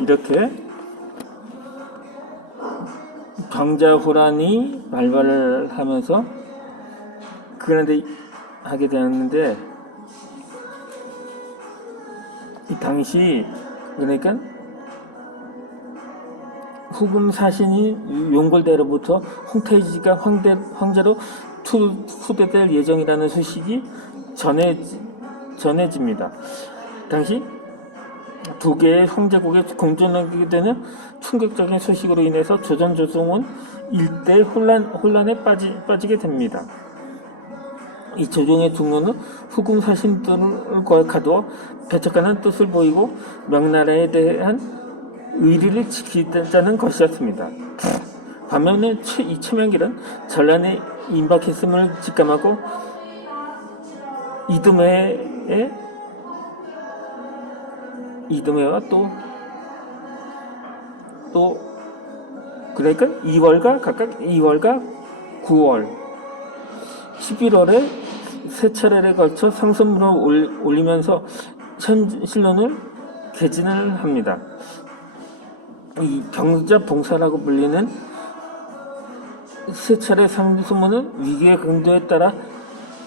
이렇게 병자호란이 발발을 하면서 그런데 하게 되었는데, 이 당시 그러니까 후금 사신이 용골대로부터 홍태지가 황제로 후대될 예정이라는 소식이 전해집니다. 당시 두 개의 황제국에 공존하게 되는 충격적인 소식으로 인해서 조선은 일대 혼란에 빠지게 됩니다. 이 조정의 중로는 후금 사신들과 가두어 배척하는 뜻을 보이고 명나라에 대한 의리를 지키자는 것이었습니다. 반면에 이 최명길은 전란에 임박했음을 직감하고 이듬해와 또 그러니까 2월과 각각 2월과 9월 11월에 세 차례에 걸쳐 상선문을 올리면서 신론을 개진을 합니다. 이 병자봉사라고 불리는 세 차례 상소문은 위기의 강도에 따라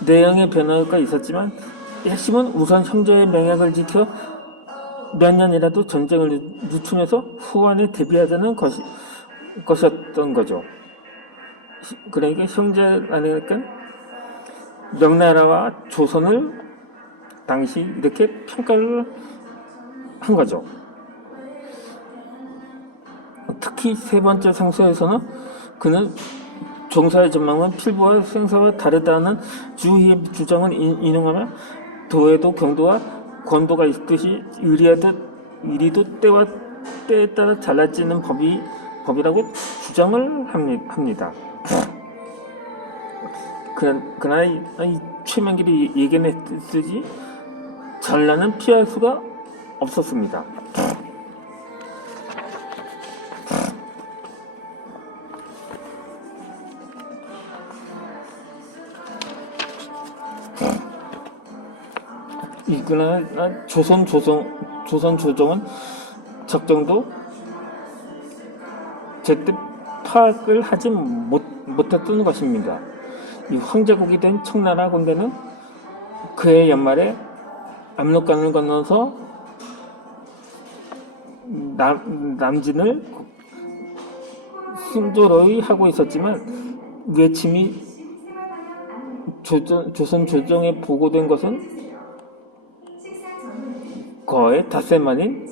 내용의 변화가 있었지만 핵심은 우선 형제의 명약을 지켜 몇 년이라도 전쟁을 늦추면서 후환에 대비하자는 것이었던 거죠. 그러니까 형제라니까 명나라와 조선을 당시 이렇게 평가를 한 거죠. 특히 세 번째 상소에서는 그는 종사의 전망은 필부와 생사와 다르다는 주희의 주장을 인용하며 도에도 경도와 권도가 있듯이 의리도 때에 따라 잘라지는 법이라고 주장을 합니다. 그러나 이 최명길이 예견했듯이 전란은 피할 수가 없었습니다. 그러나 조선 조정은 적정도 제때 파악을 하지 못했던 것입니다. 이 황제국이 된 청나라 군대는 그해 연말에 압록강을 건너서 남진을 순조로이 하고 있었지만 외침이 조선 조정에 보고된 것은 거의 닷새 만인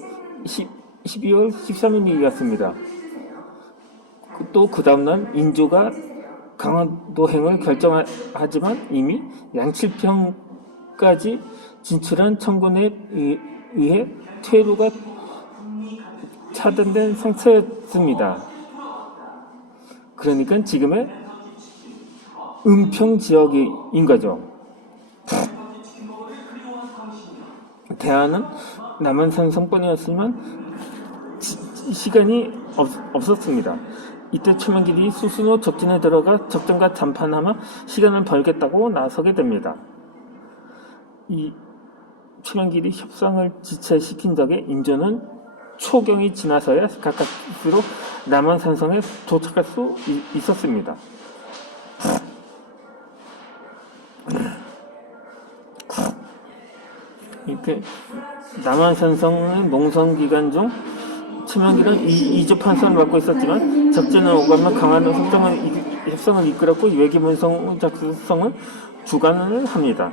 12월 13일이었습니다. 또 그 다음날 인조가 강화도행을 결정하지만 이미 양칠평까지 진출한 청군에 의해 퇴로가 차단된 상태였습니다. 그러니까 지금의 은평 지역인 거죠. 대안은 남한산성뿐이었지만 시간이 없었습니다. 이때 최명길이 수순호 적진에 들어가 적정과 담판하며 시간을 벌겠다고 나서게 됩니다. 이 최명길이 협상을 지체시킨 덕에 인조는 초경이 지나서야 가까스로 남한산성에 도착할 수 있었습니다. 이렇게 남한산성의 농성 기간 중 최명길은 이조 판서를 맡고 있었지만 적진을 오가며 강한 협상을 이끌었고 외기문성 작성을 주관을 합니다.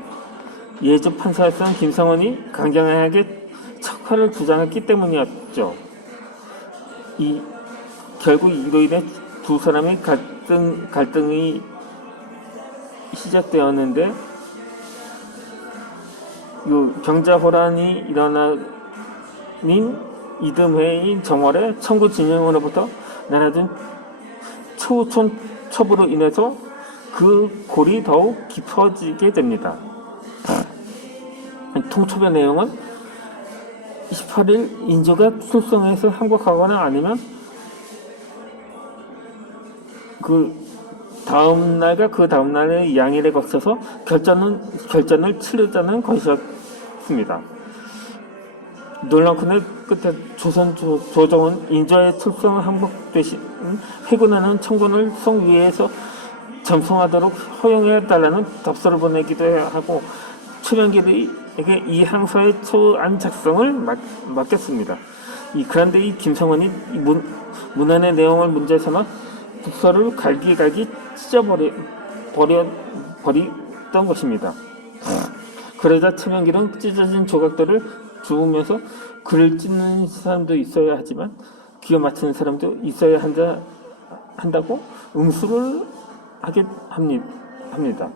예조 판사였던 김성원이 강경하게 척화를 주장했기 때문이었죠. 결국 이로 인해 두 사람의 갈등이 시작되었는데, 병자호란이 일어나는 이듬해인 정월에 청구 진영으로부터 나눠준 초우촌 첩으로 인해서 그 골이 더욱 깊어지게 됩니다. 통첩의 내용은 28일 인조가 술성에서 항복하거나 아니면 그 다음날의 양일에 거쳐서 결전을 치르자는 것이었습니다. 놀라운 끝에 조선 조정은 인조의 출성 항복 대신 해군하는 청군을 성 위에서 전송하도록 허용해달라는 답서를 보내기도 하고 최명길에게 이 항서의 초안 작성을 맡겼습니다. 그런데 이 김성원이 문안의 내용을 문제 삼아 국서를 갈기갈기 찢어버렸던 것입니다. 그러자 최명길은 찢어진 조각들을 주우면서 글을 찢는 사람도 있어야 하지만 기어 맞추는 사람도 있어야 한다고 응수를 하게 합니다.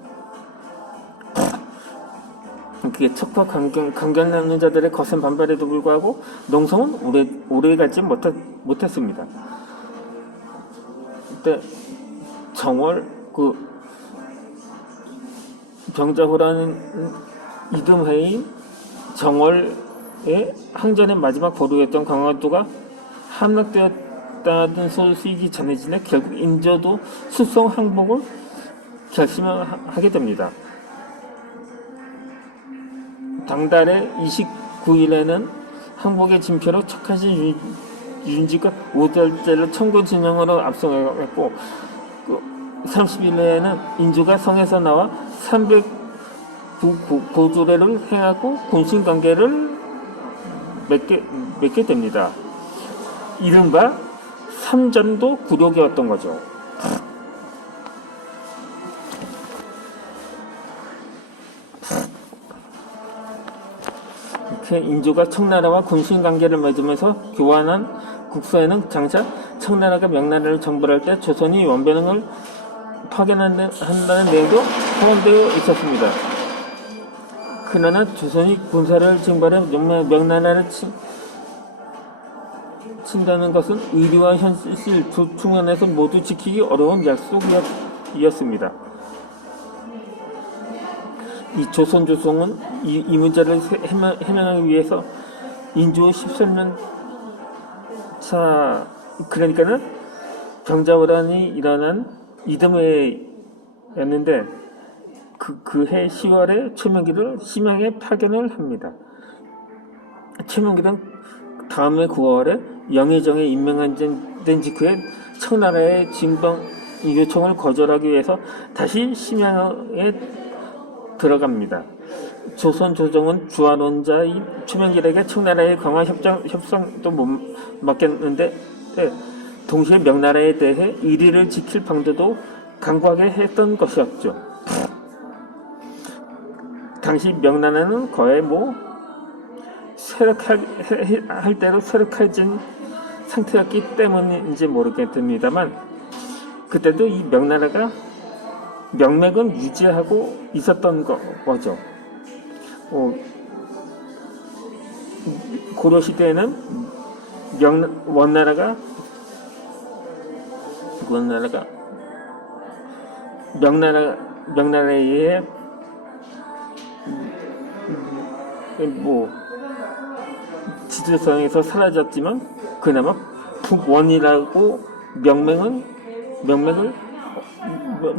그게 척파 강경하는 자들의 거센 반발에도 불구하고 농성은 오래가지 못했습니다. 그때 정월 병자호라는 이듬해인 정월의 항전의 마지막 보루였던 강화도가 함락되었다는 소식이 전해지네 결국 인조도 수성 항복을 결심하게 됩니다. 당달의 29일에는 항복의 징표로 척하신 윤지가 5달째를 청군 진영으로 압송했고 30일에는 인조가 성에서 나와 309고조례를 행하고 군신관계를 맺게 됩니다. 이른바 삼전도 굴욕이었던 거죠. 이렇게 인조가 청나라와 군신관계를 맺으면서 교환한 국서에는 장차 청나라가 명나라를 정벌할 때 조선이 원변을 파견한다는 내용도 포함되어 있었습니다. 그러나 조선이 군사를 징발해 명나라를 친다는 것은 의리와 현실 두 측면에서 모두 지키기 어려운 약속이었습니다. 이 조선 조정은 이 문제를 해명하기 위해서 인조 13년 차 그러니까는 병자호란이 일어난 이듬해였는데 그해 10월에 최명길을 심양에 파견을 합니다. 최명길은 다음해 9월에 영의정에 임명한 직후에 청나라의 진방 요청을 거절하기 위해서 다시 심양에 들어갑니다. 조선 조정은 주화론자인 최명길에게 청나라의 강화 협상도 못 맡겼는데 동시에 명나라에 대해 의리를 지킬 방도도 강구하게 했던 것이었죠. 당시 명나라는 거의 할 대로 쇠락해진 상태였기 때문인지 모르겠습니다만 그때도 이 명나라가 명맥은 유지하고 있었던 거죠. 고려 시대에는 원나라가 명나라에 의해 지도상에서 사라졌지만 그나마 북원이라고 명맥을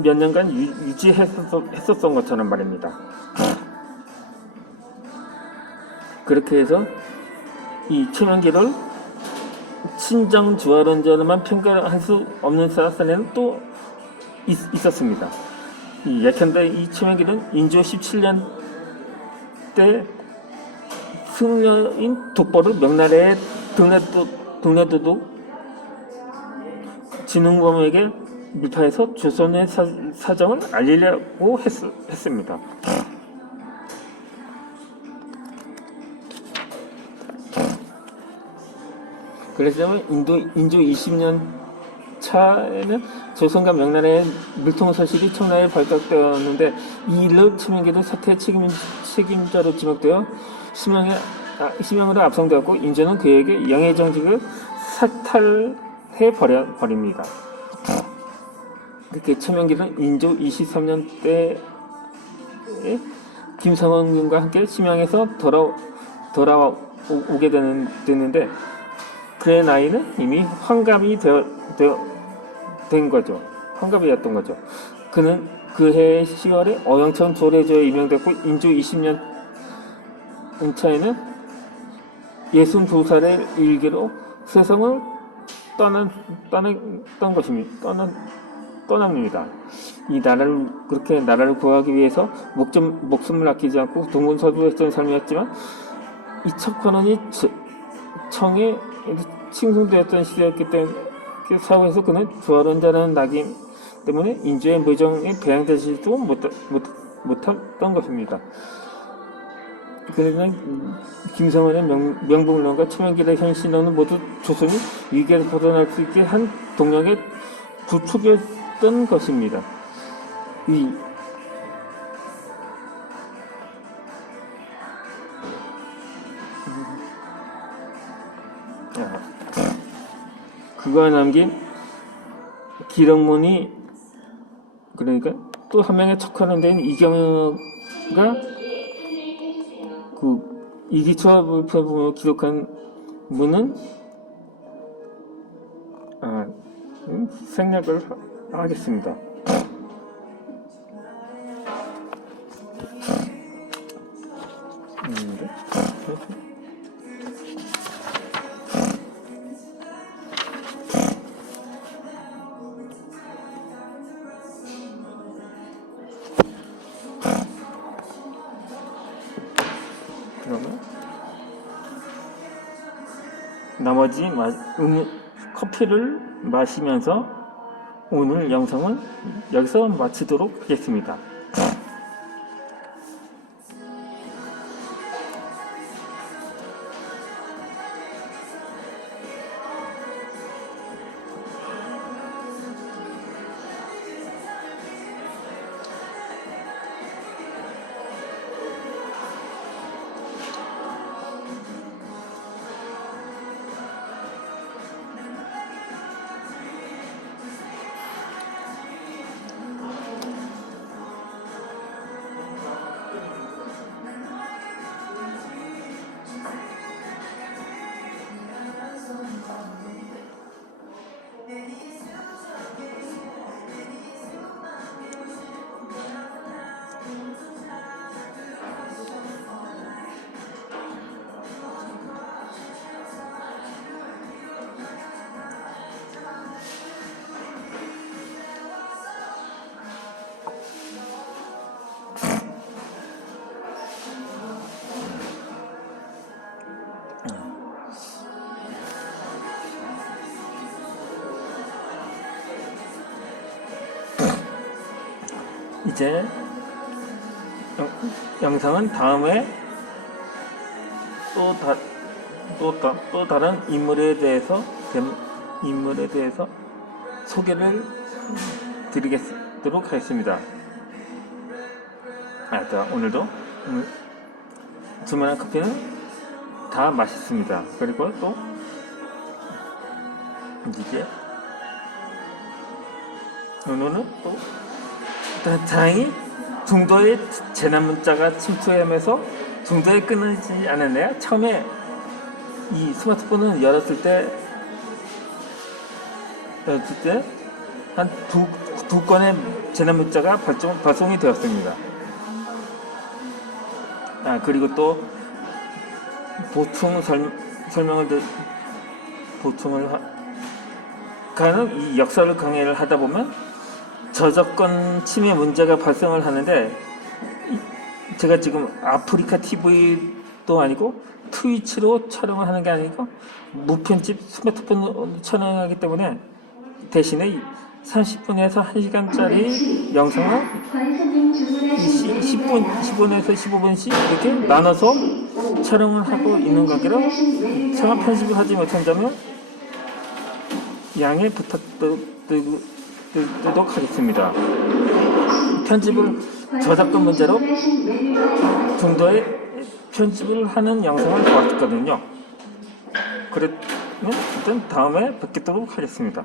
몇 년간 유지했었던 것처럼 말입니다. 그렇게 해서 이 최명길을 친정 주화론자로만 평가할 수 없는 사례는 또 있었습니다. 예컨대 이 최명길은 인조 17년 때 승려인 독보를 명나라에 등려도독 진흥범에게 밀파해서 조선의 사정을 알리려고 했습니다. 그래서 인조 20년 차에는 조선과 명나라의 물통서실이 청나라에 발각되었는데 이 일로 최명길은 사태의 책임자로 지목되어 심형으로 압송되었고 인조는 그에게 영의정직을 사탈해 버립니다. 이렇게 최명길은 인조 23년 때에 김성원 군과 함께 심양에서 돌아오게 되는데 그의 나이는 이미 환갑이 된 거죠. 환갑이었던 거죠. 그는 그해 10월에 어영천 조례조에 임명됐고 인조 20년 차에는 62살의 일기로 세상을 떠납니다. 이 나라를 구하기 위해서 목숨을 아끼지 않고 동분서주했던 삶이었지만 이 척헌원이 청에 칭송되었던 시대였기 때문에 사후에서 그는 부활원자라는 낙인 때문에 인주의 무정에 배양되지도 못했던 것입니다. 그러나 김성원의 명복론과 초명길의 현신론은 모두 조선이 위기에서 벗어날 수 있게 한 동력의 부축이었던 것입니다. 그가 남긴 기령문이 그러니까 또 한 명의 척하는 데인 이경우가 그 이기초와 불패부모 기록한 문은 생략을 하겠습니다. 그러면 나머지 커피를 마시면서 오늘 영상은 여기서 마치도록 하겠습니다. 이제 영상은 다음에 또 다른 인물에 대해서 소개를 드리도록 하겠습니다. 오늘도 주문한 커피는 다 맛있습니다. 그리고 또 이제 오늘은 또 다행히 중도에 재난 문자가 침투하면서 중도에 끊이지 않았네요. 처음에 이 스마트폰을 열었을 때 한 두 건의 재난 문자가 발송이 되었습니다. 그리고 또 가는 이 역사를 강의를 하다 보면 저작권 침해 문제가 발생을 하는데, 제가 지금 아프리카 TV도 아니고 트위치로 촬영을 하는 게 아니고 무편집 스마트폰으로 촬영하기 때문에 대신에 30분에서 1시간짜리 영상을 10분에서 15분씩 이렇게 나눠서 촬영을 하고 있는 관계로 제가 편집을 하지 못한 점은 양해 부탁드리도록 하겠습니다. 편집을 저작권 문제로 중도에 편집을 하는 영상을 보았거든요. 그러면 일단 다음에 뵙도록 하겠습니다.